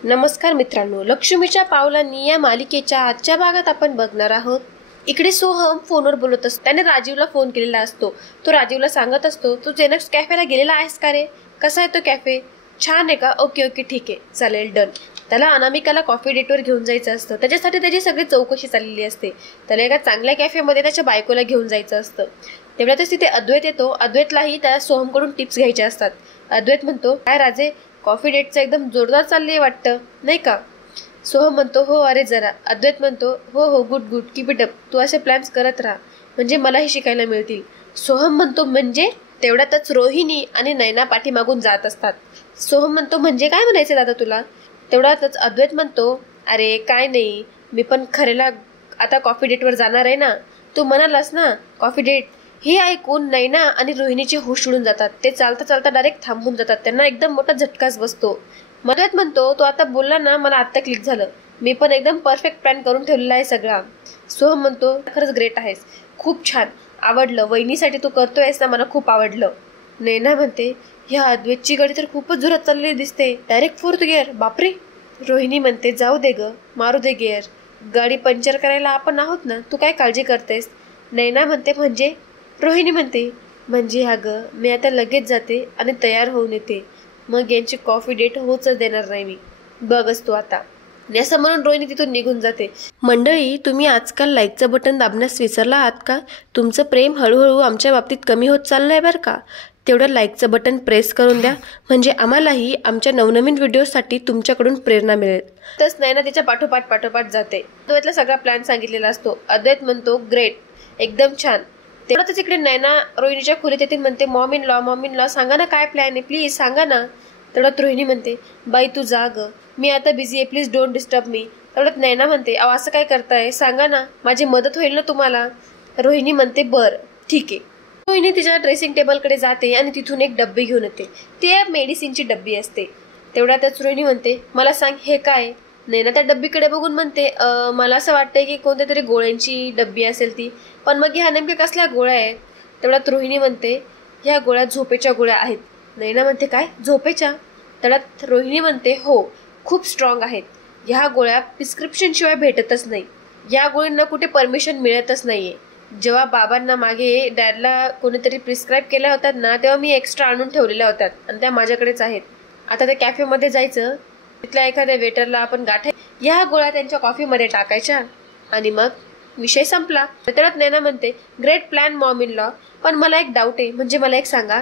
नमस्कार मित्रांनो, लक्ष्मीच्या पावलांनी या मालिकेच्या आजच्या भागात आपण बघणार आहोत. इकडे सोहम फोनवर बोलत असतो. त्याने राजीवला फोन केलेला असतो. तो राजीवला सांगत असतो, तू जेनक्स कॅफेला गेलेला आहेस का रे? कसा आहे तो कॅफे? छान आहे का? ओके ओके ठीक आहे, चालेल, डन. त्याला अनामिकाला कॉफी डेटवर घेऊन जायचं असतं. त्याच्यासाठी त्याची सगळी चौकशी चाललेली असते. त्याला एका चांगल्या कॅफेमध्ये त्याच्या बायकोला घेऊन जायचं असतं. तेवढ्यातच तिथे अद्वैत येतो. अद्वैतलाही त्या सोहमकडून टिप्स घ्यायचे असतात. अद्वैत म्हणतो, काय राजे, कॉफी डेटचं एकदम जोरदार चालली वाटतं, नाही का? सोहम म्हणतो, हो अरे जरा. अद्वैत म्हणतो, हो हो, good good, keep it up. तू असे प्लॅन्स करत राहा, म्हणजे मलाही शिकायला मिळतील. सोहम म्हणतो, म्हणजे? तेवढ्यातच रोहिणी आणि नैना पाठीमागून जात असतात. सोहम म्हणतो, म्हणजे काय म्हणायचं दादा तुला? तेवढ्यातच अद्वैत म्हणतो, अरे काय नाही, मी पण खरेला आता कॉफी डेटवर जाणार आहे ना. तू म्हणालास ना कॉफी डेट. हे ऐकून नैना आणि रोहिणीचे होश उडून जातात. ते चालता चालता डायरेक्ट थांबून जातात. त्यांना एकदम मोठा झटकाच बसतो. अद्वैत म्हणतो, तो आता बोलला ना, मला आता क्लिक झालं. मी पण एकदम परफेक्ट प्लॅन करून ठेवलेला आहे सगळा. सोहम म्हणतो, खरंच ग्रेट आहेस, खूप छान, आवडलं. वहिनीसाठी तू करतोयस ना, मला खूप आवडलं. नैना म्हणते, ह्या अद्वैतची गाडी तर खूपच जोरात चाललेली दिसते, डायरेक्ट 4th गिअर, बापरे. रोहिणी म्हणते, जाऊ दे ग, मारू दे गिअर, गाडी पंक्चर करायला आपण आहोत ना, तू काय काळजी करतेस? नैना म्हणते, म्हणजे? रोहिणी म्हणते, म्हणजे अगं, मी आता लगेच जाते आणि तयार होऊन येते. मग यांची कॉफी डेट होच देणार नाही मी, बघच तू आता. असं म्हणून रोहिणी तिथून निघून जाते. मंडळी, तुम्ही आजकाल लाईकचं बटन दाबण्यास विसरला आहात का? तुमचं प्रेम हळूहळू आमच्या बाबतीत कमी होत चाललंय बरं का. तेवढं लाईकचं बटन प्रेस करून द्या, म्हणजे आम्हालाही आमच्या नवनवीन व्हिडिओसाठी तुमच्याकडून प्रेरणा मिळेल. तस नैना तिच्या पाठोपाठ जाते. अद्वैतला सगळा प्लॅन सांगितलेला असतो. अद्वैत म्हणतो, ग्रेट, एकदम छान. तेवढ्यातच इकडे नैना रोहिणीच्या खोलीत येते. म्हणते, मॉम इन लॉ सांगा ना, काय प्लॅन आहे, प्लीज सांगा ना. तेवढ्यात रोहिणी म्हणते, बाई तू जा ग, मी आता बिझी आहे, प्लीज डोंट डिस्टर्ब मी. तेवढ्यात नैना म्हणते, अहो असं काय करताय, सांगा ना, माझी मदत होईल ना तुम्हाला. रोहिणी म्हणते, बर ठीक आहे. रोहिणी तिच्या ड्रेसिंग टेबलकडे जाते आणि तिथून एक डब्बी घेऊन येते. ती मेडिसिनची डब्बी असते. तेवढ्यातच रोहिणी म्हणते, मला सांग हे काय? नैना त्या डब्बीकडे बघून म्हणते, मला असं वाटतंय की कोणत्या तरी गोळ्यांची डब्बी असेल ती, पण मग ह्या नेमक्या कसल्या गोळ्या आहेत? तेवढ्यात रोहिणी म्हणते, ह्या गोळ्या झोपेच्या गोळ्या आहेत. नैना म्हणते, काय झोपेच्या? तेवढ्यात रोहिणी म्हणते, हो, खूप स्ट्रॉंग आहेत. ह्या गोळ्या प्रिस्क्रिप्शन शिवाय भेटतच नाही. या गोळींना कुठे परमिशन मिळतच नाहीये. जेव्हा बाबांना मागे डॅडला कोणीतरी प्रिस्क्राईब केल्या होत्या ना, तेव्हा मी एक्स्ट्रा आणून ठेवलेल्या होत्या आणि त्या माझ्याकडेच आहेत. आता त्या कॅफेमध्ये जायचं, तिथल्या एखाद्या वेटरला आपण गाठे, या गोळ्या त्यांच्या कॉफीमध्ये टाकायच्या आणि मग विषय संपला. तेवढ्यात नैना म्हणते, great plan mom in law, पण मला एक डाऊट आहे. म्हणजे मला एक सांगा,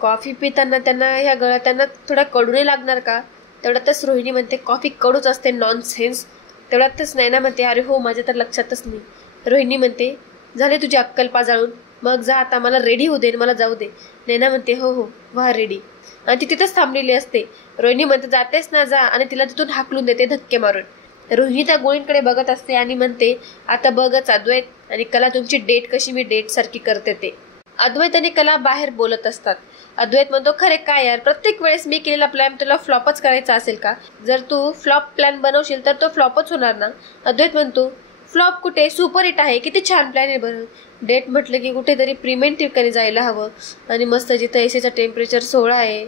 कॉफी पिताना त्यांना ह्या गोळ्या त्यांना थोडा कडू नाही लागणार का? तेवढ्यातच रोहिणी म्हणते, कॉफी कडूच असते, नॉनसेन्स. तेवढ्यातच नैना म्हणते, अरे हो, माझ्या तर लक्षातच नाही. रोहिणी म्हणते, झाले तुझी अक्कल पाजाळून, मग जा आता, मला रेडी होऊ दे, मला जाऊ दे. नैना म्हणते, हो हो, व्हा रेडी. आणि ती तिथंच थांबलेली असते. रोहिणी म्हणते, जातेस ना, जा. आणि तिला तिथून हाकलून देते धक्के मारून. रोहिणी त्या गोळींकडे बघत असते आणि म्हणते, आता बघच अद्वैत आणि कला, तुमची डेट कशी मी डेट सारखी करते ते. अद्वैत आणि कला बाहेर बोलत असतात. अद्वैत म्हणतो, खरे काय यार, प्रत्येक वेळेस मी केलेला प्लॅन तुला फ्लॉपच करायचा असेल का? जर तू फ्लॉप प्लॅन बनवशील तर तो फ्लॉपच होणार ना. अद्वैत म्हणतो, फ्लॉप कुठे, सुपर हिट आहे, किती छान प्लॅन आहे बरं. डेट म्हटलं की कुठेतरी प्रिमेंट ठिकाणी जायला हवं, आणि मस्त जिथं एसीचा टेम्परेचर 16 आहे,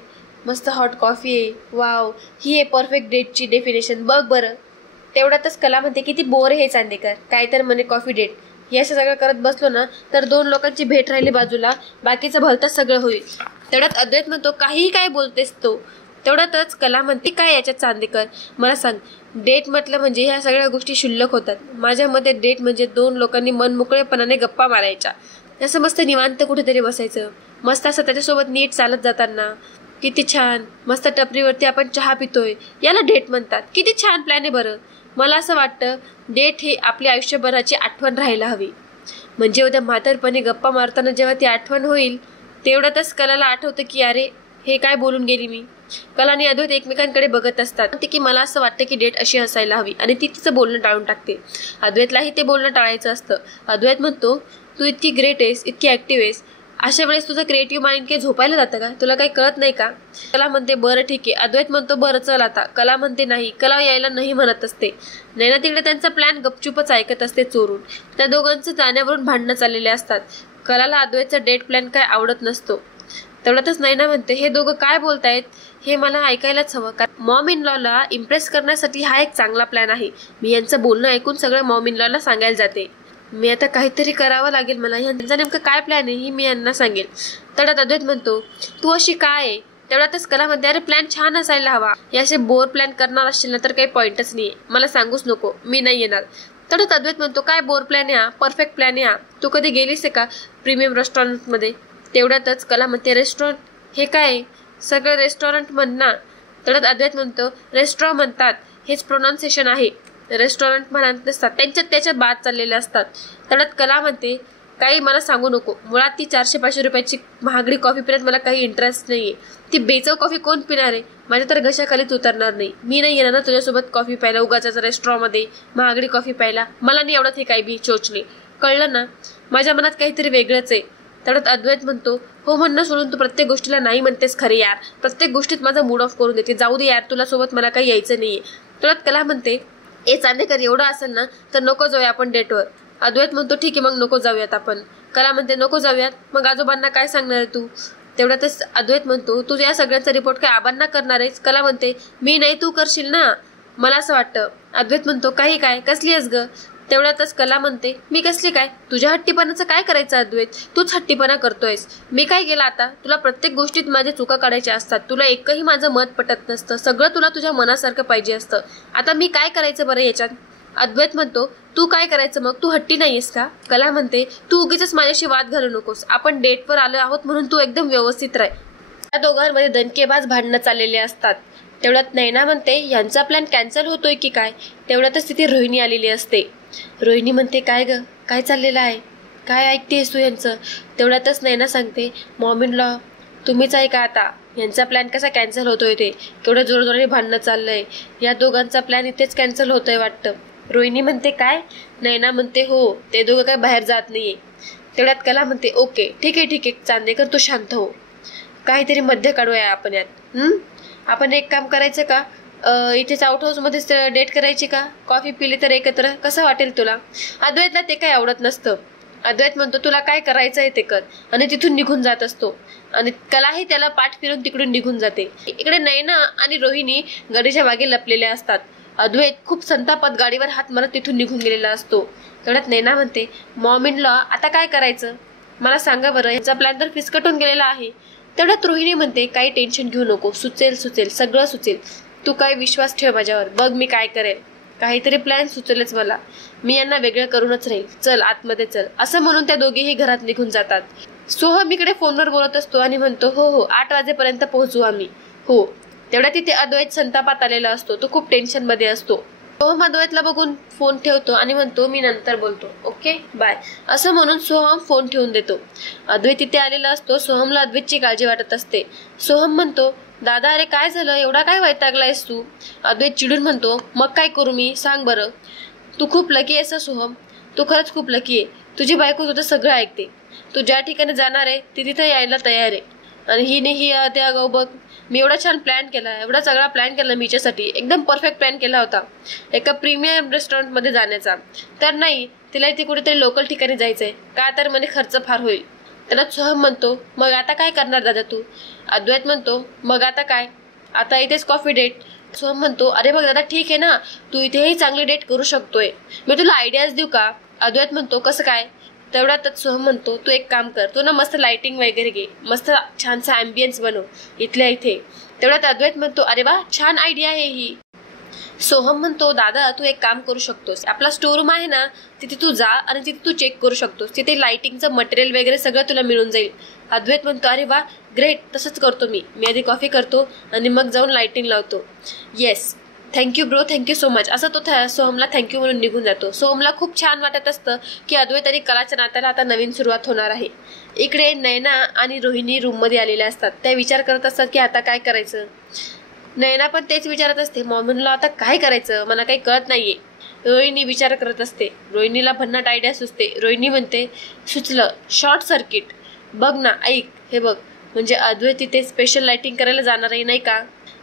मस्त हॉट कॉफी आहे, वाव, ही आहे परफेक्ट डेटची डेफिनेशन, बघ बरं. तेवढ्यातच कला म्हणते, किती बोर आहे हे चांदेकर, काय तर म्हणे कॉफी डेट. हे असं सगळं करत बसलो ना, तर 2 लोकांची भेट राहिली बाजूला, बाकीचं भलतंच सगळं होईल. तेवढ्यात अद्वैत म्हणतो, काहीही काय बोलतेस तो? तेवढ्यातच कला म्हणते, काय याच्यात चांदेकर, मला सांग, डेट म्हटलं म्हणजे ह्या सगळ्या गोष्टी शुल्लक होतात. माझ्या मते डेट म्हणजे 2 लोकांनी मनमोकळेपणाने गप्पा मारायच्या, असं मस्त निवांत कुठेतरी बसायचं, मस्त असं त्याच्यासोबत नीट चालत जाताना, किती छान, मस्त टपरीवरती आपण चहा पितोय, याला डेट म्हणतात. किती छान प्लॅन आहे बरं. मला असं वाटतं, डेट ही आपल्या आयुष्यभराची आठवण राहायला हवी, म्हणजे उद्या म्हातारपणे गप्पा मारताना जेव्हा ती आठवण होईल, तेवढ्यातच कलाला आठवतं की अरे, हे काय बोलून गेली मी. कला आणि अद्वैत एकमेकांकडे बघत असतात की मला असं वाटतं की डेट अशी असायला हवी, आणि ती तिचं बोलणं टाळून टाकते. अद्वैतलाही ते बोलणं टाळायचं असतं. अद्वैत म्हणतो, तू इतकी ग्रेट आहेस, इतकी ऍक्टिव्ह आहेस, अशा वेळेस तुझं क्रिएटिव्ह माइंड काही झोपायला जातं का? तुला काही कळत नाही का? कला म्हणते, बरं ठीक आहे. अद्वैत म्हणतो, बरं चल आता. कला म्हणते, नाही, कला यायला नाही म्हणत असते. नैना तिकडे त्यांचा प्लॅन गपचूपच ऐकत असते चोरून. त्या दोघांचं जाण्यावरून भांडणं चाललेले असतात. कलाला अद्वैतचा डेट प्लॅन काय आवडत नसतो. तेवढ्यातच नैना म्हणते, हे दोघं काय बोलतायत? हे मला ऐकायलाच हवं, कारण मॉम इन लॉला इम्प्रेस करण्यासाठी हा एक चांगला प्लॅन आहे. मी यांचं बोलणं ऐकून सगळं मॉम इन लॉला सांगायला जाते. मी आता काहीतरी करावं लागेल मला. यांचा नेमकं काय प्लॅन आहे ही मी यांना सांगेल. तेवढ्यात अद्वैत म्हणतो, तू अशी काय आहे? तेवढ्यातच कला म्हणते, अरे प्लॅन छान असायला हवा. या असे बोर प्लॅन करणार असशील ना तर काही पॉईंटच नाहीये. मला सांगूच नको, मी नाही येणार. तेवढ्यात अद्वैत म्हणतो, काय बोर प्लॅन आहे? परफेक्ट प्लॅन आहे. तू कधी गेलीस आहे का प्रीमियम रेस्टॉरंटमध्ये? तेवढ्यातच कला म्हणते, रेस्टॉरंट हे काय? सगळं रेस्टॉरंट म्हण ना. तेवढ्यात अद्वैत म्हणतो, रेस्टॉरंट म्हणतात, हेच प्रोनाउन्सिएशन आहे. रेस्टॉरंट म्हणत नसतात, त्याच्यात बाद चाललेले असतात. तेवढ्यात कला म्हणते, काही मला सांगू नको. मुळात ती 400-500 रुपयाची महागडी कॉफी पिण्यात मला काही इंटरेस्ट नाहीये. ती बेचव कॉफी कोण पिणार आहे? माझ्या तर घशाखालीच उतरणार नाही. मी नाही येणार ना तुझ्यासोबत कॉफी प्यायला, उगाच रेस्टॉरंटमध्ये महागडी कॉफी प्यायला. मला नाही आवडत हे काही बी चोचले. कळलं ना? माझ्या मनात काहीतरी वेगळंच आहे. तेवढ्यात अद्वैत म्हणतो, हो म्हणणं सोडून तू प्रत्येक गोष्टीला नाही म्हणतेस खरे यार. प्रत्येक गोष्टीत माझा मूड ऑफ करून देते. जाऊ दे यार, तुला सोबत मला काही यायचं नाहीये. तेवढ्यात कला म्हणते, चांदेकर एवढं असेल ना तर नको जाऊया आपण डेटवर. अद्वैत म्हणतो, ठीक आहे मग नको जाऊयात आपण. कला म्हणते, नको जाऊयात? मग आजोबांना काय सांगणार आहे तू? तेवढ्यातच अद्वैत म्हणतो, तू या सगळ्यांचा रिपोर्ट काय आबांना करणार आहेस? कला म्हणते, मी नाही, तू करशील ना, मला असं वाटतं. अद्वैत म्हणतो, काही काय, कसली आहेस ग? तेवढ्यातच कला म्हणते, मी कसली काय? तुझ्या हट्टीपणाचं काय करायचं अद्वैत? तूच हट्टीपणा करतोयस. मी काय केलं आता? तुला प्रत्येक गोष्टीत माझ्या चुका काढायच्या असतात. तुला एकही माझं मत पटत नसतं. सगळं तुला तुझ्या मनासारखं पाहिजे असतं. आता मी काय करायचं बरं याच्यात? अद्वैत म्हणतो, तू काय करायचं मग? तू हट्टी नाहीयेस का? कला म्हणते, तू उगीच माझ्याशी वाद घालू नकोस. आपण डेटवर आलो आहोत म्हणून तू एकदम व्यवस्थित राह. या दोघांमध्ये दणकेबाज भांडणं चाललेले असतात. तेवढ्यात नैना म्हणते, यांचा प्लॅन कॅन्सल होतोय की काय? तेवढ्यातच तिथे रोहिणी आलेली असते. रोहिणी म्हणते, काय ग, काय चाललेलं आहे? काय ऐकतेस तू यांचं? तेवढ्यातच नैना सांगते, मॉम इन लॉ तुम्हीच ऐका आता. यांचा प्लॅन कसा कॅन्सल होतोय ते? केवढं जोरजोराने भांडणं चाललंय. या दोघांचा प्लॅन इथेच कॅन्सल होतोय वाटतं. रोहिणी म्हणते, काय? नैना म्हणते, हो, ते दोघं काय बाहेर जात नाहीये. तेवढ्यात कला म्हणते, ओके ठीक आहे चांदेकर तू शांत हो. काहीतरी मध्य काढूया आपण यात. आपण एक काम करायचं का? इथेच आउट हाऊस मध्येच डेट करायची का? कॉफी पिली तर एकत्र, कसं वाटेल तुला? अद्वैतला ते काही आवडत नसतं. अद्वैत म्हणतो, तुला काय करायचं आहे ते कर, आणि तिथून निघून जात असतो. आणि कलाही त्याला पाठ फिरून तिकडून निघून जाते. इकडे नैना आणि रोहिणी गाडीच्या मागे लपलेल्या असतात. अद्वैत खूप संतापात गाडीवर हात मारत तिथून निघून गेलेला असतो. तेवढ्यात नैना म्हणते, मॉम इन लॉ आता काय करायचं? मला सांगा बरं, यांचा प्लॅन तर फिसकटून गेलेला आहे. तेवढ्यात रोहिणी म्हणते, काही टेन्शन घेऊ नको, सुचेल सगळं सुचेल. तू काय विश्वास ठेव माझ्यावर, बघ मी काय करेल. काहीतरी प्लॅन सुचेलच मला. मी यांना वेगळं करूनच राहील. चल आतमध्ये चल. असं म्हणून त्या दोघेही घरात निघून जातात. सोहम इकडे फोनवर बोलत असतो आणि म्हणतो, हो 8 वाजेपर्यंत पोहोचू आम्ही. हो. तेवढ्या तिथे अद्वैत संतापात आलेला असतो. तो खूप टेन्शन मध्ये असतो. सोहम अद्वैतला बघून फोन ठेवतो आणि म्हणतो, मी नंतर बोलतो, ओके बाय. असं म्हणून सोहम फोन ठेवून देतो. अद्वैत तिथे आलेला असतो. सोहमला अद्वैतची काळजी वाटत असते. सोहम म्हणतो, दादा अरे काय झालं? एवढा काय वैतागलायस तू? अद्वैत चिडून म्हणतो, मग काय करू मी, सांग बरं. तू खूप लकी आहेस सोहम. तू खरंच खूप लकी आहे. तुझी बायको तुझं सगळं ऐकते. तू ज्या ठिकाणी जाणार आहे ती तिथे यायला तयार आहे. आणि ही त्या गाव बघ, मी एवढा छान प्लॅन केला, एवढा सगळा प्लॅन केला मी हिच्यासाठी. एकदम परफेक्ट प्लॅन केला होता एका प्रीमियम रेस्टॉरंटमध्ये जाण्याचा. तर नाही, तिला इथे कुठेतरी लोकल ठिकाणी जायचंय का? तर म्हणे खर्च फार होईल. त्याला सोहम म्हणतो, मग आता काय करणार दादा तू? अद्वैत म्हणतो, मग आता काय? आता इथेच कॉफी डेट. सोहम म्हणतो, अरे बघ दादा ठीक आहे ना, तू इथेही चांगली डेट करू शकतोय. मी तुला आयडियाज देऊ का? अद्वैत म्हणतो, कसं काय? तेवढ्यातच सोहम म्हणतो, तू एक काम कर, तू ना मस्त लाइटिंग वगैरे घे, मस्त छानसा अँबियन्स बनव इथल्या इथे. तेवढ्यात अद्वैत म्हणतो, अरे वा छान आयडिया आहे ही. सोहम म्हणतो, दादा तू एक काम करू शकतोस, आपला स्टोर रूम आहे ना तिथे तू जा आणि तिथे तू चेक करू शकतोस. तिथे लाइटिंगचं मटेरियल वगैरे सगळं तुला मिळून जाईल. अद्वैत म्हणतो, अरे वा ग्रेट, तसंच करतो मी आधी कॉफी करतो आणि मग जाऊन लाइटिंग लावतो. Yes thank you bro, thank you so much. असं तो सोहमला थँक्यू म्हणून निघून जातो. सोहमला खूप छान वाटत असतं की अद्वैत आणि कलाच्या नात्याला आता नवीन सुरुवात होणार आहे. इकडे नैना आणि रोहिणी रूममध्ये आलेल्या असतात. त्या विचार करत असतात की आता काय करायचं. नैना पण तेच विचारत असते, मॉमनला आता काय करायचं, मला काही कळत नाहीये. रोहिणी विचार करत असते. रोहिणीला भन्नाट आयडिया सुचते. रोहिणी म्हणते, सुचलं, शॉर्ट सर्किट. बघ ना, ऐक, हे बघ, म्हणजे अद्वैत तिथे स्पेशल लाइटिंग करायला जाणार आहे नाही का?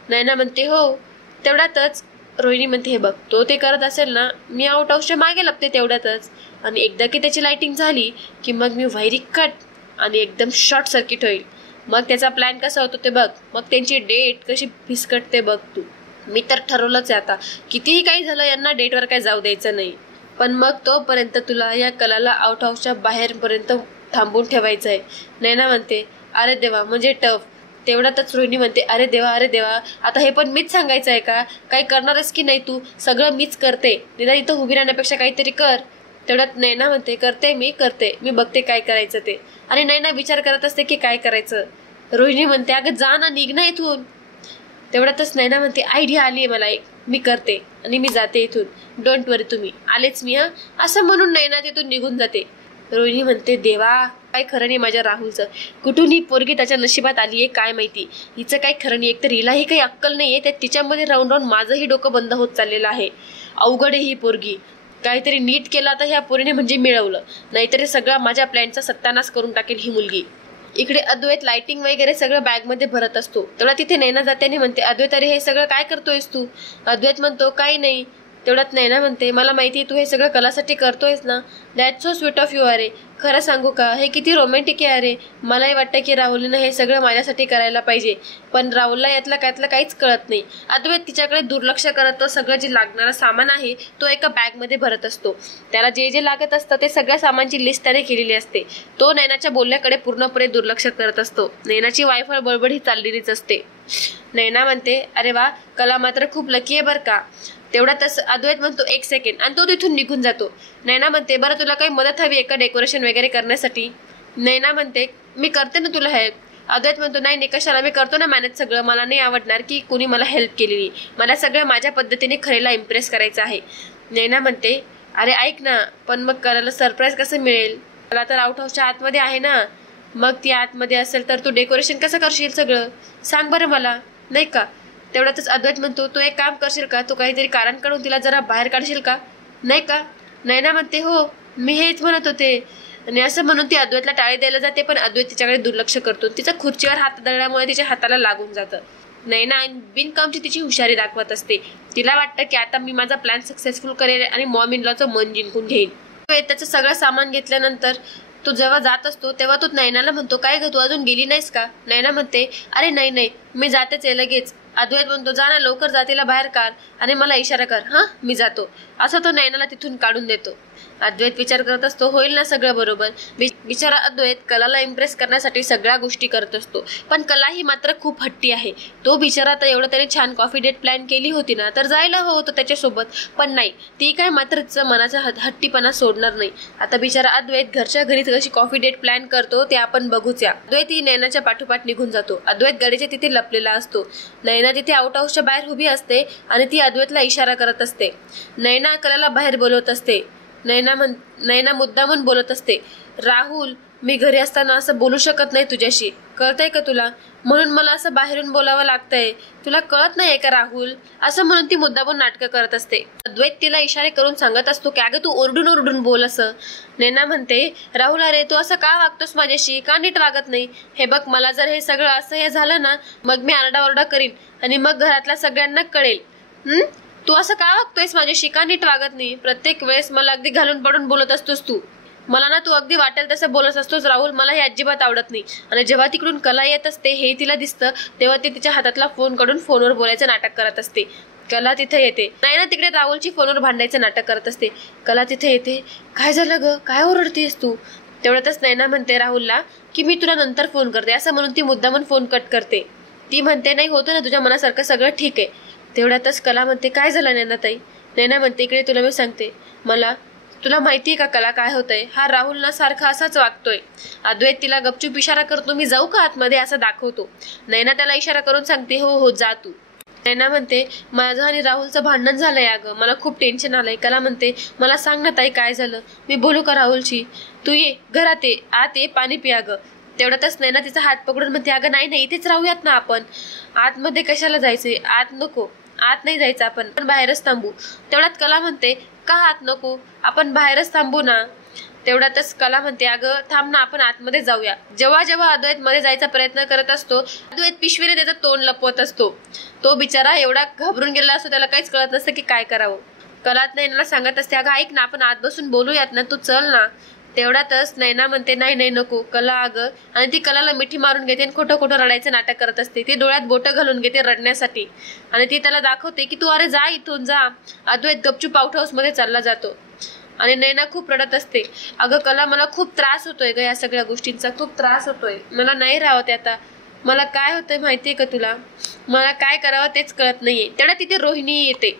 नैना म्हणते, हो. तेवढ्यातच रोहिणी म्हणते, हे बघ, तो ते करत असेल ना, मी आउट हाऊसच्या मागे लपते तेवढ्यातच, आणि एकदा की त्याची लाइटिंग झाली की मग मी वायरी कट आणि एकदम शॉर्ट सर्किट होईल. मग त्याचा प्लॅन कसा होतो ते बघ, मग त्यांची डेट कशी फिसकटते बघ तू. मी तर ठरवलंच आहे आता, कितीही काही झालं यांना डेटवर काय जाऊ द्यायचं नाही. पण मग तोपर्यंत तुला या कलाला आउट हाऊसच्या बाहेरपर्यंत थांबून ठेवायचं आहे. नैना म्हणते अरे देवा म्हणजे टफ. तेवढ्यातच रोहिणी म्हणते अरे देवा आता हे पण मीच सांगायचं आहे का, काही करणारच की नाही तू, सगळं मीच करते, निदान इथं उभी राहण्यापेक्षा काहीतरी कर. तेवढ्यात नैना म्हणते करते मी बघते काय करायचं ते. आणि नैना विचार करत असते की काय करायचं. रोहिणी म्हणते अगं जा ना, निघ ना इथून. तेवढ्यातच नैना म्हणते आयडिया आली आहे मला एक, मी करते आणि मी जाते इथून, डोंट वरी तुम्ही आलेच मी हा. असं म्हणून नैना तिथून निघून जाते. रोहिणी म्हणते देवा काय खरं नाही माझ्या राहुलचं, कुठून ही पोरगी त्याच्या नशिबात आली आहे काय माहिती. हिचं काही खरं नाही, एक तर हिलाही काही अक्कल नाहीये, त्या तिच्यामध्ये राहून राहून माझंही डोकं बंद होत चाललेलं आहे. अवघड आहे ही पोरगी, काहीतरी नीट केलं आता ह्या पोरीने म्हणजे मिळवलं, नाहीतरी सगळा माझ्या प्लॅनचा सत्यानाश करून टाकेल ही मुलगी. इकडे अद्वैत लाइटिंग वगैरे सगळं बॅग मध्ये भरत असतो. तेवढा तिथे नैना जाते आणि म्हणते अद्वैत अरे हे सगळं काय करतोयस तू. अद्वैत म्हणतो काही नाही. तेवढ्यात नैना म्हणते मला माहिती तू हे सगळं कलासाठी करतोयस ना, that's so sweet of you. अरे खरं सांगू का हे किती रोमॅन्टिक आहे. अरे मलाही वाटतं की राहुलनं हे सगळं माझ्यासाठी करायला पाहिजे, पण राहुलला यातलं काहीच कळत नाही. अद्वैत तिच्याकडे दुर्लक्ष करत सगळं जे लागणारं सामान आहे तो एका बॅग मध्ये भरत असतो. त्याला जे जे लागत असतं ते सगळ्या सामानची लिस्ट त्याने केलेली असते. तो नैनाच्या बोलण्याकडे पूर्णपणे दुर्लक्ष करत असतो. नैनाची वायफळ बडबड ही चाललेलीच असते. नैना म्हणते अरे वा कला मात्र खूप लकी आहे बरं का. तेवढ्यातच अद्वैत म्हणतो एक सेकंड आणि तो तिथून निघून जातो. नैना म्हणते बरं तुला काही मदत हवी एका डेकोरेशन वगैरे करण्यासाठी. नैना म्हणते मी करते ना तुला हेल्प. अद्वैत म्हणतो नाही कशाला, मी करतो ना मॅनेज सगळं, मला नाही आवडणार की कुणी मला हेल्प केलेली, मला सगळं माझ्या पद्धतीने खरेला इम्प्रेस करायचं आहे. नैना म्हणते अरे ऐक ना पण मग करायला सरप्राईज कसं मिळेल, मला तर आउट हाऊसच्या आतमध्ये आहे ना, मग ती आतमध्ये असेल तर तू डेकोरेशन कसं करशील सगळं सांग बरं मला, नाही का. तेवढ्यातच अद्वैत म्हणतो तू एक काम करशील का, तू काहीतरी कारण काढून तिला जरा बाहेर काढशील का, नाही का. नैना म्हणते हो मी हेच म्हणत होते. आणि असं म्हणून ती अद्वैतला टाळी द्यायला जाते, पण अद्वैत तिच्याकडे दुर्लक्ष करतो. तिचा खुर्चीवर हात धरल्यामुळे तिच्या हाताला लागून जातं. नैना बिनकामची तिची हुशारी दाखवत असते. तिला वाटतं की आता मी माझा प्लॅन सक्सेसफुल करेल आणि मॉम इन लॉचं मन जिंकून घेईन. त्याचं सगळं सामान घेतल्यानंतर तो जेव्हा जात असतो तेव्हा तो नैनाला म्हणतो काय ग तू अजून गेली नाहीस का. नैना म्हणते अरे नाही मी जातेच आहे लगेच. अद्वैत म्हणतो जा ना लवकर जा, तिला बाहेर काढ आणि मला इशारा कर हा मी जातो. असं तो नैनाला तिथून काढून देतो. अद्वैत विचार करत असतो होईल ना सगळं बरोबर. बिचारा अद्वैत कलाला इम्प्रेस करण्यासाठी सगळ्या गोष्टी करत असतो, पण कला ही मात्र खूप हट्टी आहे. तो बिचारा तर एवढं त्याने छान कॉफी डेट प्लॅन केली होती ना तर जायला हवं होतं त्याच्यासोबत, पण नाही ती काय मात्र मनाचा हट्टीपणा सोडणार नाही. आता बिचारा अद्वैत घरच्या घरीच कशी कॉफी डेट प्लॅन करतो ते आपण बघूच या. अद्वैत ही नैनाच्या पाठोपाठ निघून जातो. अद्वैत गाडीच्या तिथे लपलेला असतो. नैना तिथे आउट हाऊसच्या बाहेर उभी असते आणि ती अद्वैतला इशारा करत असते. नैना कलाला बाहेर बोलवत असते. नैना मुद्दामून बोलत असते राहुल मी घरी असताना असं बोलू शकत नाही तुझ्याशी, कळतंय का तुला, म्हणून मला असं बाहेरून बोलावं लागतंय, तुला कळत नाहीये का राहुल. असं म्हणून ती मुद्दामून नाटकं करत असते. अद्वैत तिला इशारे करून सांगत असतो की अगं तू ओरडून बोल असं. नैना म्हणते राहुल अरे तू असं का वागतोस माझ्याशी, का नीट वागत नाही. हे बघ मला जर हे सगळं असं हे झालं ना मग मी आरडाओरडा करीन आणि मग घरातल्या सगळ्यांना कळेल. तू असं का वागतोयस माझ्याशी, का नीट वागत नाही. प्रत्येक वेळेस मला अगदी घालून पडून बोलत असतोस तू. मला ना तू अगदी वाटेल तसं बोलत असतोस राहुल, मला हे अजिबात आवडत नाही. आणि जेव्हा तिकडून कला येत असते हे तिला दिसतं तेव्हा ती तिच्या हातातला फोन काढून फोनवर बोलायचं नाटक करत असते. कला तिथे येते. नैना तिकडे राहुलची फोनवर भांडायचं नाटक करत असते. कला तिथे येते. काय झालं ग, काय ओरडतेस तू. तेवढ्यातच नैना म्हणते राहुलला की मी तुला नंतर फोन करते. असं म्हणून ती मुद्दामून फोन कट करते. ती म्हणते नाही होतं ना तुझ्या मनासारखं सगळं ठीक आहे. तेवढ्यातच कला म्हणते काय झालं नैनाताई. नैना म्हणते इकडे तुला मी सांगते, मला तुला माहितीये का कला काय होतंय, हा राहुल ना सारखा असाच वागतोय. अद्वैत तिला गपचूप इशारा करतो मी जाऊ का आतमध्ये असं दाखवतो. नैना त्याला इशारा करून सांगते हो जा तू. नैना म्हणते माझं आणि राहुलचं भांडण झालंय अगं, मला खूप टेन्शन आलंय. कला म्हणते मला सांग ना ताई काय झालं, मी बोलू का राहुलशी. तू ये घरात ये, आत ये, पाणी पी अगं. तेवढ्यातच नैना तिचा हात पकडून म्हणते अगं नाही इथेच राहूयात ना आपण, आतमध्ये कशाला जायचंय, आत नको, आत नाही जायचं आपण बाहेरच थांबू. तेवढ्यात कला म्हणते का आत नको, आपण बाहेरच थांबू ना. तेवढ्यातच कला म्हणते अगं थांब ना आपण आतमध्ये जाऊया. जेव्हा अद्वैत मध्ये जायचा प्रयत्न करत असतो अद्वैत पिशवीने त्याचं तोंड लपवत असतो. तो बिचारा एवढा घाबरून गेला असतो त्याला काहीच कळत नसतं की काय करावं. कलात नैनाला सांगत असते अगं ऐक ना आपण आत बसून बोलूयात ना, तू चल ना. तेवढ्यातच नैना म्हणते नाही नाही नको कला अगं, आणि ती कलाला मिठी मारून घेते आणि खोटं खोटं रडायचं नाटक करत असते. ती डोळ्यात बोटं घालून घेते रडण्यासाठी आणि ती त्याला दाखवते की तू अरे जा इथून जा. अद्वैत गपचूप आउट हाऊस मध्ये चालला जातो आणि नैना खूप रडत असते. अगं कला मला खूप त्रास होतोय ग, या सगळ्या गोष्टींचा खूप त्रास होतोय, मला नाही राहत आता, मला काय होतंय माहितीये का तुला, मला काय करावं तेच कळत नाहीये. तेवढ्या तिथे रोहिणी येते.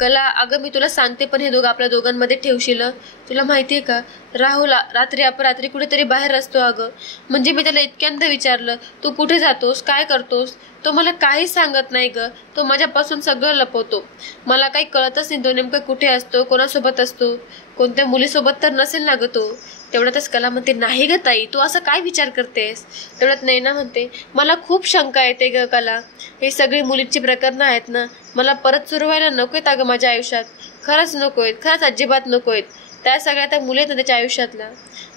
कला अगं मी तुला सांगते पण हे दोघं आपल्या दोघांमध्ये ठेवशील, तुला माहितीये का राहुल रात्री अपरात्री कुठेतरी बाहेर असतो अगं, म्हणजे मी त्याला इतक्यांदा विचारलं तू कुठे जातोस काय करतोस, तो मला काही सांगत नाही ग, तो माझ्यापासून सगळं लपवतो, मला काही कळतच नाही तो नेमका कुठे असतो, कोणासोबत असतो, कोणत्या मुलीसोबत तर नसेल ना ग तो. तेवढ्यातच कला म्हणते नाही ग ताई तू असं काय विचार करतेस. तेवढ्यात नैना म्हणते मला खूप शंका येते ग कला, हे सगळी मुलीची प्रकरणं आहेत ना, मला परत सुरू व्हायला नकोयत अगं माझ्या आयुष्यात, खरंच नकोयत, खरंच अजिबात नकोयत. त्या सगळ्या त्या मुली आहेत ना त्याच्या आयुष्यातल्या,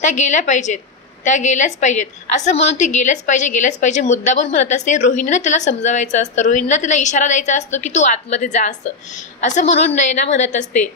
त्या गेल्या पाहिजेत, त्या गेल्याच पाहिजेत. असं म्हणून ती गेल्याच पाहिजे मुद्दा पण म्हणत असते. रोहिणीला तिला समजावायचं असतं, रोहिणीला तिला इशारा द्यायचा असतो की तू आतमध्ये जा असं म्हणून नैना म्हणत असते.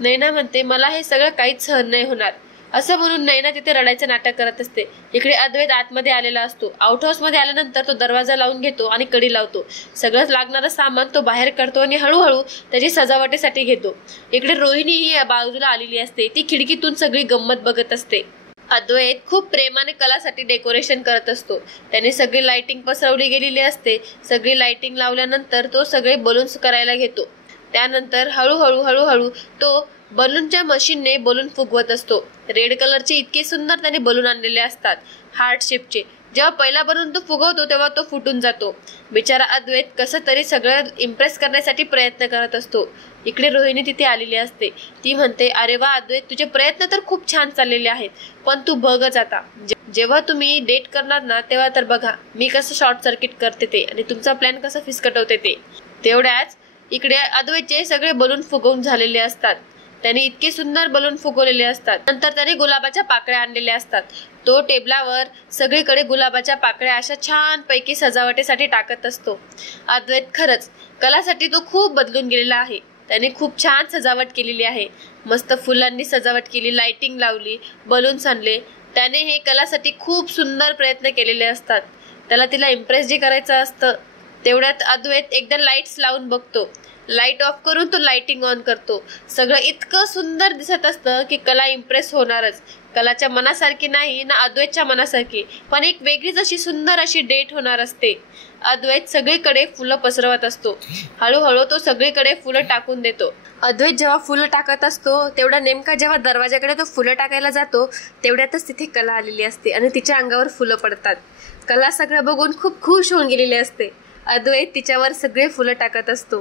नैना म्हणते मला हे सगळं काहीच सहन नाही होणार, असं म्हणून नैना तिथे रडायचं नाटक करत असते. इकडे अद्वैत आतमध्ये आलेला असतो. आउट हाऊस मध्ये आल्यानंतर तो दरवाजा लावून घेतो आणि कडी लावतो. सगळंच लागणारं सामान तो बाहेर काढतो आणि हळूहळू त्याची सजावटीसाठी घेतो. इकडे रोहिणी ही बाजूला आलेली असते. ती खिडकीतून सगळी गंमत बघत असते. अद्वैत खूप प्रेमाने कलासाठी डेकोरेशन करत असतो. त्याने सगळी लाइटिंग पसरवली गेलेली असते. सगळी लाइटिंग लावल्यानंतर तो सगळे बलून्स करायला घेतो. त्यानंतर हळूहळू तो बलूनच्या मशीनने बलून फुगवत असतो. रेड कलरचे इतके सुंदर त्याने बलून आणलेले असतात, हार्ट शेपचे. जेव्हा पहिला बलून तो फुगवतो तेव्हा तो फुटून जातो. बिचारा अद्वैत कसं तरी सगळं इम्प्रेस करण्यासाठी प्रयत्न करत असतो. इकडे रोहिणी तिथे आलेली असते. ती म्हणते अरे वा अद्वैत तुझे प्रयत्न तर खूप छान चाललेले आहेत, पण तू बघच आता जेव्हा तुम्ही डेट करणार ना तेव्हा तर बघा मी कसं शॉर्ट सर्किट करते ते आणि तुमचा प्लॅन कसं फिसकटवते ते. तेवढ्याच इकडे अद्वैतचे सगळे बलून फुगवून झालेले असतात. त्याने इतके सुंदर बलून फुगवलेले असतात. नंतर त्याने गुलाबाच्या पाकळ्या आणलेल्या असतात. तो टेबलावर सगळीकडे गुलाबाच्या पाकळ्या अशा छान पैकी सजावटीसाठी टाकत असतो. अद्वैत खरंच कलासाठी तो खूप बदलून गेलेला आहे. त्याने खूप छान सजावट केलेली आहे. मस्त फुलांनी सजावट केली, लाइटिंग लावली, बलून्स आणले. त्याने हे कलासाठी खूप सुंदर प्रयत्न केलेले असतात. त्याला तिला इम्प्रेस जे करायचं असतं. तेवढ्यात अद्वैत एकदा लाईट्स लावून बघतो. लाईट ऑफ करून तो लाइटिंग ऑन करतो. सगळं इतकं सुंदर दिसत असतं की कला इम्प्रेस होणारच. कलाच्या मनासारखी नाही ना अद्वैतच्या मनासारखी, पण एक वेगळीच अशी सुंदर अशी डेट होणार असते. अद्वैत सगळीकडे फुलं पसरवत असतो. हळूहळू तो सगळीकडे फुलं टाकून देतो. अद्वैत जेव्हा फुलं टाकत असतो तेवढा नेमका जेव्हा दरवाजाकडे तो फुलं टाकायला जातो तेवढ्यातच तिथे कला आलेली असते आणि तिच्या अंगावर फुलं पडतात. कला सगळं बघून खूप खुश होऊन गेलेली असते. अद्वैत तिच्यावर सगळे फुलं टाकत असतो.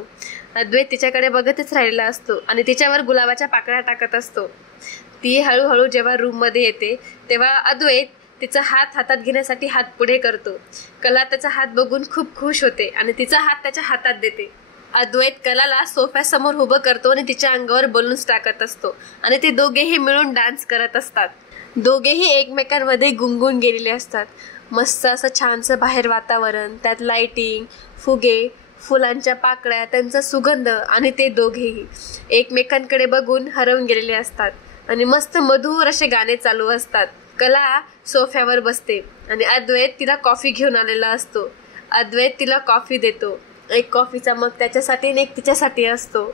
अद्वैत तिच्याकडे बघतच राहिलेला असतो आणि तिच्यावर गुलाबाच्या पाकळ्या टाकत असतो. ती हळूहळू जेव्हा रूम मध्ये येते तेव्हा अद्वैत तिचा हात हातात घेण्यासाठी हात पुढे करतो. कला त्याचा हात बघून खूप खुश होते आणि तिचा हात त्याच्या हातात देते. अद्वैत कलाला सोफ्यासमोर उभं करतो आणि तिच्या अंगावर बलून्स टाकत असतो आणि ते दोघेही मिळून डान्स करत असतात. दोघेही एकमेकांमध्ये गुंगून गेलेले असतात. मस्त असं छानसं बाहेर वातावरण, त्यात लाइटिंग, फुगे, फुलांच्या पाकळ्या, त्यांचा सुगंध आणि ते दोघेही एकमेकांकडे बघून हरवून गेलेले असतात आणि मस्त मधुर असे गाणे चालू असतात. कला सोफ्यावर बसते आणि अद्वैत तिला कॉफी घेऊन आलेला असतो. अद्वैत तिला कॉफी देतो. एक कॉफीचा मग त्याच्यासाठी आणि एक तिच्यासाठी असतो.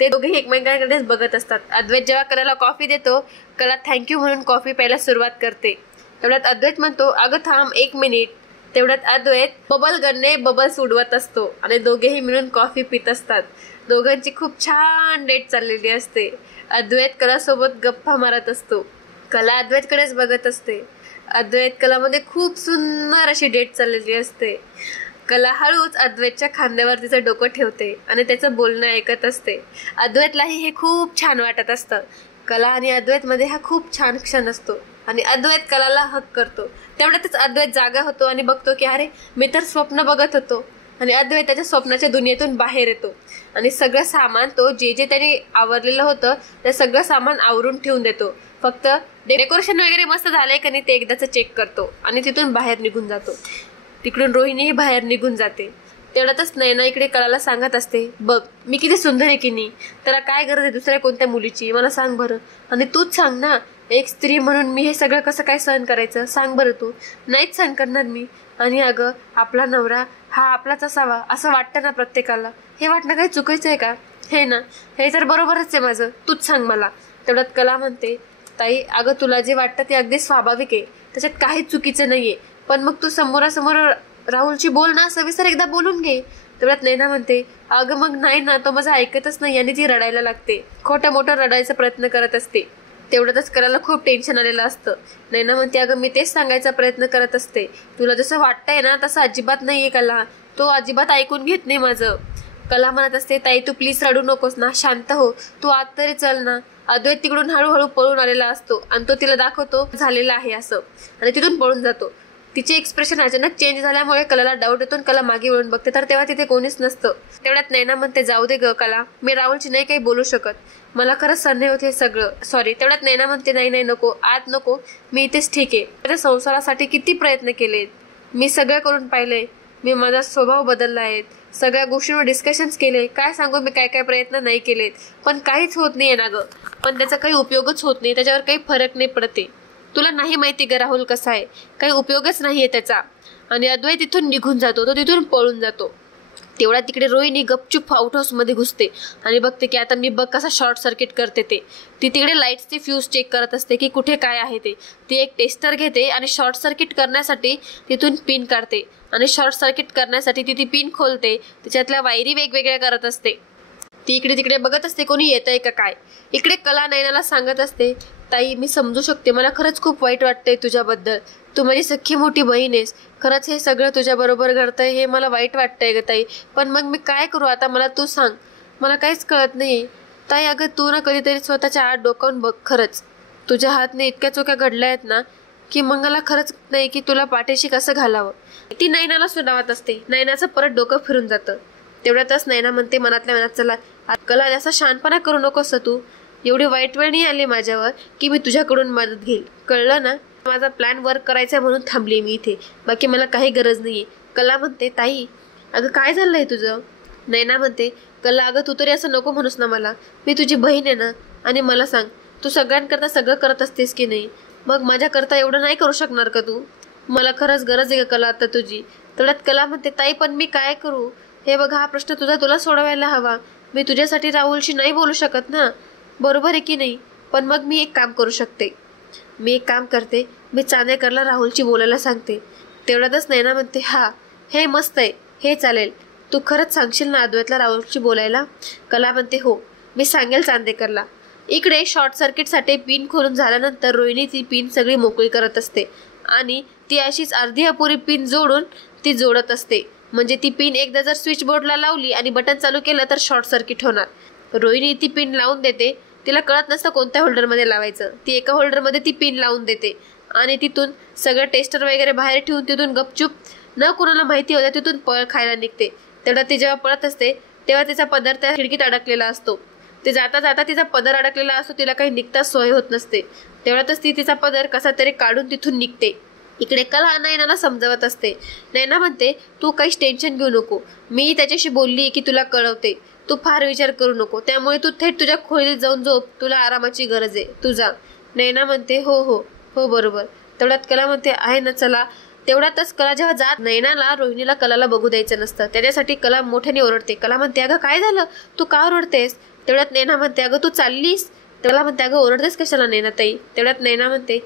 ते दोघेही एकमेकांकडेच बघत असतात. अद्वैत जेव्हा कलाला कॉफी देतो कला थँक्यू म्हणून कॉफी प्यायला सुरुवात करते. तेवढ्यात अद्वैत म्हणतो अगं थांब 1 मिनिट. तेवढ्यात अद्वैत बबल गनने बबल्स उडवत असतो आणि दोघेही मिळून कॉफी पित असतात. दोघांची खूप छान डेट चाललेली असते. अद्वैत कलासोबत गप्पा मारत असतो. कला अद्वैतकडेच बघत असते. अद्वैत कलामध्ये खूप सुंदर अशी डेट चाललेली असते. कला हळूच अद्वैतच्या खांद्यावर तिचं डोकं ठेवते आणि त्याचं बोलणं ऐकत असते. अद्वैतलाही हे खूप छान वाटत असतं. कला आणि अद्वैत मध्ये हा खूप छान क्षण असतो आणि अद्वैत कलाला हक करतो. तेवढ्यातच अद्वैत जागा होतो आणि बघतो की अरे मी तर स्वप्न बघत होतो. आणि अद्वैत त्याच्या स्वप्नाच्या दुनियेतून बाहेर येतो आणि सगळं सामान तो जे त्याने आवरलेलं होतं ते सगळं सामान आवरून ठेवून देतो. फक्त डेकोरेशन वगैरे मस्त झालंय का नाही ते एकदाच चेक करतो आणि तिथून बाहेर निघून जातो. तिकडून रोहिणीही बाहेर निघून जाते. तेवढ्यातच नैना इकडे कलाला सांगत असते बघ मी किती सुंदर आहे की नाही, त्याला काय गरज आहे दुसऱ्या कोणत्या मुलीची मला सांग बरं, आणि तूच सांग ना एक स्त्री म्हणून मी हे सगळं कसं काय सहन करायचं सांग बरं तू. नाहीच सहन करणार मी. आणि अगं आपला नवरा हा आपलाच असावा असं वाटतं ना प्रत्येकाला. हे वाटणं काही चुकीचं आहे का? हे ना, हे तर बरोबरच आहे माझं, तूच सांग मला. तेवढ्यात कला म्हणते, ताई अगं तुला जे वाटतं ते अगदी स्वाभाविक आहे, त्याच्यात काहीच चुकीचं नाहीये. पण मग तू समोरासमोर राहुलची बोल ना, सविस्तर एकदा बोलून घे. तेवढ्यात नैना म्हणते, अगं मग नाही ना, तो माझं ऐकतच नाही आणि ती रडायला लागते. खोटं मोठं रडायचा प्रयत्न करत असते. तेवढ्यातच कलाला खूप टेन्शन आलेलं असतं. नैना म्हणते, अगं मी तेच सांगायचा प्रयत्न करत असते, तुला जसं वाटतंय ना तसं अजिबात नाहीये कला, तो अजिबात ऐकून घेत नाही माझं. कला म्हणत असते, ताई तू प्लीज रडू नकोस ना, शांत हो, तू आत तरी चल ना. अद्वैत तिकडून हळूहळू पळून आलेला असतो आणि तो तिला दाखवतो झालेला आहे असं, आणि तिथून पळून जातो. तिचे एक्सप्रेशन अचानक चेंज झाल्यामुळे कलाला डाऊट येतो. कला मागे वळून बघते तर तेव्हा तिथे कोणीच नसतं. तेवढ्यात नैना म्हणते, जाऊ दे ग कला, मी राहुलची नाही काही बोलू शकत, मला खरंच सहन नाही होत हे सगळं, सॉरी. तेवढ्यात नैना म्हणते, नाही नाही नको, आत नको, मी इथेच ठीक आहे. माझ्या संसारासाठी किती प्रयत्न केलेत मी, सगळं करून पाहिले, मी माझा स्वभाव बदलला आहे, सगळ्या गोष्टींवर डिस्कशन्स केले, काय सांगू मी काय काय प्रयत्न नाही केलेत, पण काहीच होत नाहीये ना गं. पण त्याचा काही उपयोगच होत नाही, त्याच्यावर काही फरक नाही पडते. तुला नाही माहिती ग राहुल कसा आहे, काही उपयोगच नाहीये त्याचा. आणि अद्वैत तिथून निघून जातो, तो तिथून पळून जातो. तेवढा तिकडे रोहिणी गपचूप आउट हाऊस मध्ये घुसते आणि बघते की आता मी बघ कसा शॉर्ट सर्किट करते ते. ती तिकडे लाईट्सचे फ्यूज चेक करत असते की कुठे काय आहे ते. ती एक टेस्टर घेते आणि शॉर्ट सर्किट करण्यासाठी तिथून पिन काढते आणि शॉर्ट सर्किट करण्यासाठी ती पिन खोलते. तिच्यातल्या वायरी वेगवेगळ्या करत असते. ती इकडे तिकडे बघत असते कोणी येतंय का काय. इकडे कला नैनाला सांगत असते, ताई मी समजू शकते, मला खरंच खूप वाईट वाटतंय तुझ्याबद्दल, तू माझी सख्खी मोठी बहीण आहेस, खरंच हे सगळं तुझ्या बरोबर घडतंय हे मला वाईट वाटतंय ग ताई, पण मग मी काय करू आता, मला तू सांग, मला काहीच कळत नाही ताई. अगं तू ना कधीतरी स्वतःच्या आत डोकावून बघ, खरंच तुझ्या हातने इतक्या चोक्या घडल्या आहेत ना की मग मला खरंच नाही की तुला पाठीशी कसं घालावं. ती नैनाला सुनावत असते. नैनाचं परत डोकं फिरून जातं. तेवढ्यातच नैना म्हणते मनातल्या मनात, चला कला असा शहाणपणा करू नकोस तू, एवढी वाईट वेळ नाही आली माझ्यावर की मी तुझ्याकडून मदत घेईल, कळलं ना. माझा प्लॅन वर्क करायचा म्हणून थांबली मी इथे, बाकी मला काही गरज नाहीये. कला म्हणते, ताई अगं काय झालंय तुझं. नैना म्हणते, कला अगं तू तरी असं नको म्हणूस ना मला, मी तुझी बहीण आहे ना. आणि मला सांग, तू सगळ्यांकरता सगळं करत असतेस की नाही, मग माझ्याकरता एवढं नाही करू शकणार का तू. मला खरंच गरज आहे का कला आता तुझी. तेवढ्यात कला म्हणते, ताई पण मी काय करू, हे बघा हा प्रश्न तुला सोडवायला हवा, मी तुझ्यासाठी राहुलशी नाही बोलू शकत ना, बरोबर आहे की नाही. पण मग मी एक काम करू शकते, मी एक काम करते, मी चांदेकरला राहुलची बोलायला सांगते. तेवढ्यातच नैना म्हणते, हा हे मस्त आहे, हे चालेल, तू खरंच सांगशील ना अद्वैतला राहुलची बोलायला. कला म्हणते, हो मी सांगेल चांदेकरला. इकडे शॉर्ट सर्किटसाठी पिन खोलून झाल्यानंतर रोहिणी ती पिन सगळी मोकळी करत असते आणि ती अशीच अर्धी अपुरी पिन जोडून ती जोडत असते. म्हणजे ती पिन एकदा जर स्विच बोर्डला लावली आणि बटन चालू केलं तर शॉर्ट सर्किट होणार. रोहिणी ती पिन लावून देते. तिला कळत नसतं कोणत्या होल्डरमध्ये लावायचं. ती एका होल्डरमध्ये ती पिन लावून देते आणि तिथून सगळं टेस्टर वगैरे बाहेर ठेवून तिथून गपचूप न कोणाला माहिती होत्या तिथून पळ खायला निघते. तेवढा ती जेव्हा पळत असते तेव्हा तिचा पदर त्या खिडकीत अडकलेला असतो. ते जाता जाता तिचा पदर अडकलेला असतो, तिला काही निघता सोय होत नसते. तेवढ्यातच ती तिचा पदर कसा तरी काढून तिथून निघते. इकडे कला नैनाला समजावत असते. नैना म्हणते, तू काहीच टेन्शन घेऊ नको, मी त्याच्याशी बोलली की तुला कळवते, तू फार विचार करू नको, त्यामुळे तू थेट तुझ्या खोलीत जाऊन झोप, तुला आरामाची गरज आहे, तू जा. नैना म्हणते, हो हो हो बरोबर. तेवढ्यात कला म्हणते, आहे ना चला. तेवढ्यातच कला जेव्हा जात नैनाला रोहिणीला कलाला बघू द्यायचं नसतं, त्याच्यासाठी कला मोठ्याने ओरडते. कला म्हणते, अगं काय झालं, तू का ओरडतेस. तेवढ्यात नैना म्हणते, अगं तू चाललीस. त्याला म्हणते, अगं ओरडतेस कशाला नैना ताई. तेवढ्यात नैना म्हणते,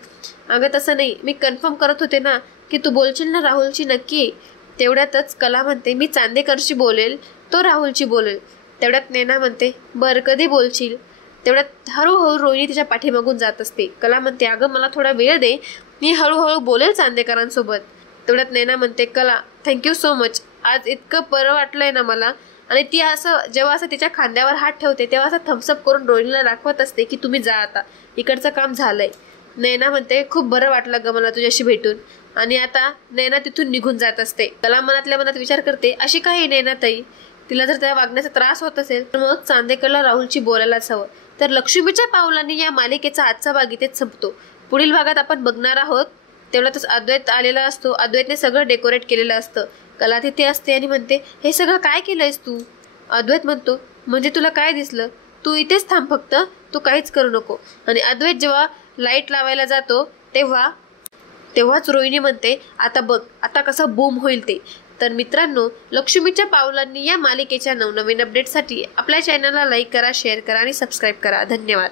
अगं तसं नाही, मी कन्फर्म करत होते ना की तू बोलशील ना राहुलची नक्की. तेवढ्यातच कला म्हणते, मी चांदेकरशी बोलेल, तो राहुलची बोलेल. तेवढ्यात नैना म्हणते, बरं कधी बोलशील. तेवढ्यात हळूहळू रोहिणी तिच्या पाठीमागून जात असते. कला म्हणते, अगं मला थोडा वेळ दे, मी हळूहळू बोलेल चांदेकरांसोबत. तेवढ्यात नैना म्हणते, कला थँक्यू सो मच, आज इतकं बरं वाटलंय ना मला. आणि ती असं जेव्हा असं तिच्या खांद्यावर हात ठेवते तेव्हा असं थम्सअप करून रोहिणीला दाखवत असते की तुम्ही जा आता, इकडचं काम झालंय. नैना म्हणते, खूप बरं वाटलं ग मला तुझ्याशी भेटून. आणि आता नैना तिथून निघून जात असते. कला मनातल्या मनात विचार करते, अशी काही नैना ताई, तिला जर त्या वागण्याचा त्रास होत असेल तर मग चांदेकरला राहुलची बोलायलाच हवं. तर लक्ष्मीच्या पावलांनी या मालिकेचा आजचा भाग इथेच संपतो. पुढील भागात आपण बघणार आहोत. तेवढ्यातच अद्वैत आलेला असतो. अद्वैतने सगळं डेकोरेट केलेलं असतं. कला तिथे असते आणि म्हणते, हे सगळं काय केलंयस तू. अद्वैत म्हणतो, म्हणजे तुला काय दिसलं, तू इथेच थांब फक्त, तू काहीच करू नको. आणि अद्वैत जेव्हा लाईट लावायला जातो तेव्हाच रोहिणी म्हणते, आता बघ आता कसं बूम होईल ते. तर मित्रांनो, लक्ष्मीच्या पावलांनी या मालिकेच्या नवनवीन अपडेटसाठी आपल्या चॅनलला लाईक करा, शेअर करा आणि सबस्क्राईब करा. धन्यवाद.